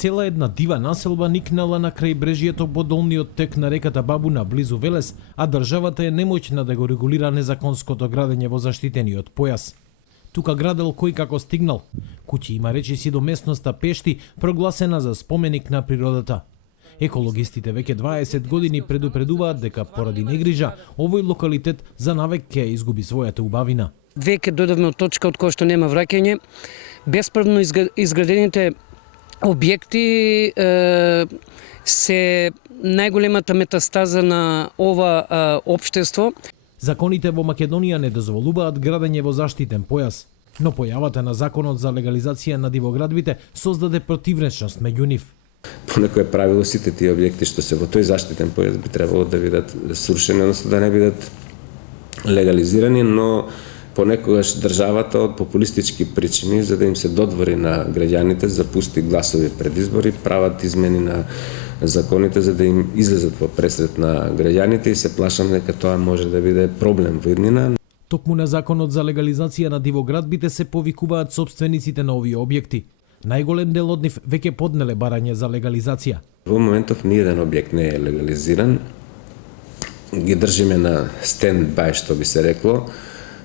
Цела една дива населба никнала на крајбрежјето по долниот тек на реката Бабуна близу Велес, а државата е немоćна да го регулира незаконското градење во заштитениот појас. Тука градел кој како стигнал. Куќи има речиси до местноста Пешти, прогласена за споменик на природата. Екологистите веќе 20 години предупредуваат дека поради негрижа овој локалитет за навек ќе изгуби својата убавина. Веќе додавме од точка од која што нема враќање. Бесправно изградените објекти се најголемата метастаза на ова општество. Законите во Македонија не дозволуваат градење во заштитен појас, но појавата на законот за легализација на дивоградбите создаде противречност меѓу нив. По некое правило сите тие објекти што се во тој заштитен појас би требало да бидат срушени, односно да не бидат легализирани, но понекогаш државата од популистички причини, за да им се додвори на граѓаните, запусти гласови пред избори, прават измени на законите за да им излезат во пресрет на граѓаните и се плашам дека тоа може да биде проблем во иднина. Токму на законот за легализација на дивоградбите се повикуваат собствениците на овие објекти. Најголем дел од нив веќе поднеле барање за легализација. Во моментов ниеден објект не е легализиран. Ги држиме на стенд-бај, што би се рекло.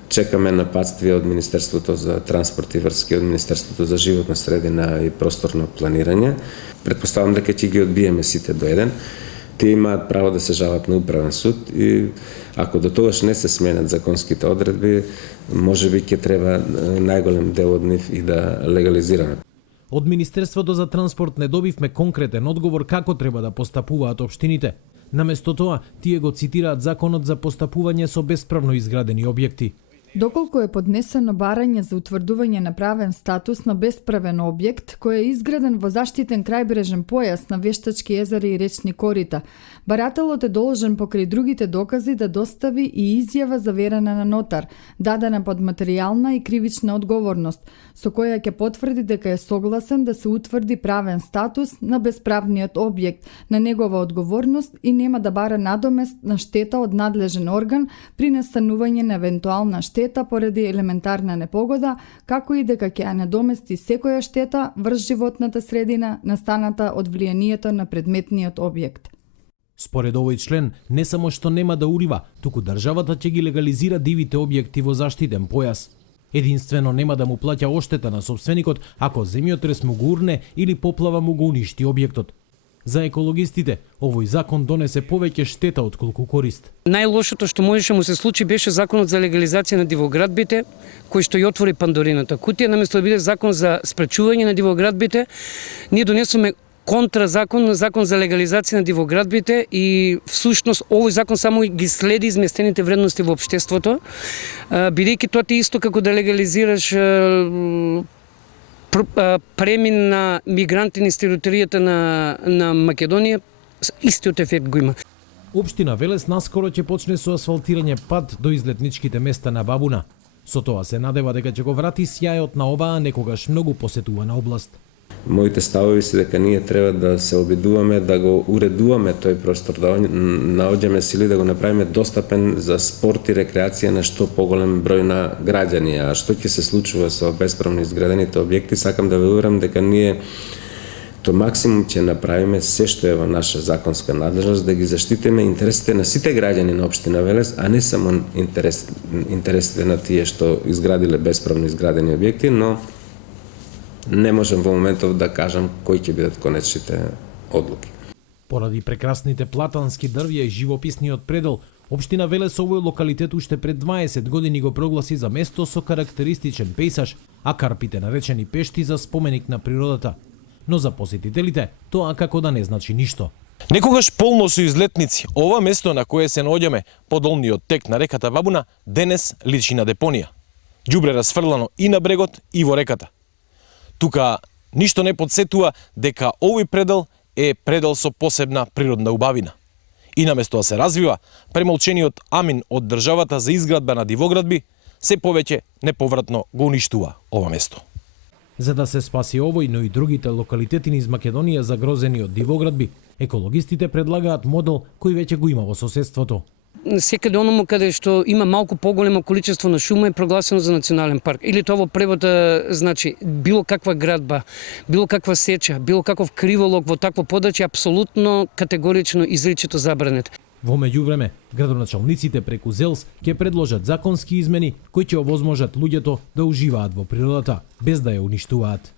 Чекаме напатствие од Министерството за транспорт и врски, од Министерството за животна средина и просторно планирање. Предпоставам дека ќе ги одбиеме сите до еден. Тие имаат право да се жалат на управен суд и ако до тогаш не се сменат законските одредби, можеби ќе треба најголем дел од нив и да легализираме. Од Министерството за транспорт не добивме конкретен одговор како треба да постапуваат општините. Наместо тоа, тие го цитираат законот за постапување со бесправно изградени објекти. Доколку е поднесено барање за утврдување на правен статус на бесправен објект кој е изграден во заштитен крајбрежен појас на вештачки езера и речни корита, барателот е должен покрај другите докази да достави и изјава заверена на нотар, дадена под материјална и кривична одговорност, со која ќе потврди дека е согласен да се утврди правен статус на бесправниот објект, на негова одговорност и нема да бара надомест на штета од надлежен орган при настанување на евентуална штета поради елементарна непогода, како и дека ќе ја надомести секоја штета врз животната средина настаната од влијанието на предметниот објект. Според овој член, не само што нема да урива, туку државата ќе ги легализира дивите објекти во заштитен појас. Единствено нема да му плаќа оштета на собственикот ако земјотрес му го урне или поплава му го уништи објектот. За екологистите, овој закон донесе повеќе штета отколку корист. Најлошото што можеше му се случи беше законот за легализација на дивоградбите, кој што ја отвори Пандорината кутија. Наместо да биде закон за спречување на дивоградбите, ние донесоме контразакон, закон за легализација на дивоградбите и всушност овој закон само ги следи изместените вредности во општеството, бидејќи тоа ти исто како да легализираш премин на мигранти низ територијата на Македонија, истиот ефект го има. Општина Велес наскоро ќе почне со асфалтирање пат до излетничките места на Бабуна. Со тоа се надева дека ќе го врати сјајот на оваа некогаш многу посетувана област. Моите ставови се дека ние треба да се обидуваме да го уредуваме тој простор, да наоѓаме сили да го направиме достапен за спорт и рекреација на што поголем број на граѓани. А што ќе се случува со бесправно изградените објекти, сакам да ве уверам дека ние до максимум ќе направиме се што е во наша законска надлежност да ги заштитиме интересите на сите граѓани на општина Велес, а не само интересите на тие што изградиле бесправно изградени објекти, но не можам во моментов да кажам кои ќе бидат конечните одлуки. Поради прекрасните платански дрвја и живописниот предел, општина Велес овој локалитет уште пред 20 години го прогласи за место со карактеристичен пејсаж, а карпите наречени Пешти за споменик на природата. Но за посетителите тоа како да не значи ништо. Некогаш полно со излетници, ова место на кое се наоѓаме по долниот тек на реката Бабуна денес личи на депонија. Ѓубре расфрлано и на брегот и во реката. Тука ништо не подсетува дека овој предел е предел со посебна природна убавина. И наместо да се развива, премолчениот амин од државата за изградба на дивоградби се повеќе неповратно го уништува ова место. За да се спаси овој, но и другите локалитети низ Македонија загрозени од дивоградби, екологистите предлагаат модел кој веќе го има во соседството. секаде оному каде што има малку поголемо количество на шума е прогласено за национален парк. Или тоа во превод значи било каква градба, било каква сеча, било каков криволок во такво подрачје апсолутно категорично изричито забранет. Во меѓувреме, градоначалниците преку ЗЕЛС ќе предложат законски измени кои ќе овозможат луѓето да уживаат во природата без да ја уништуваат.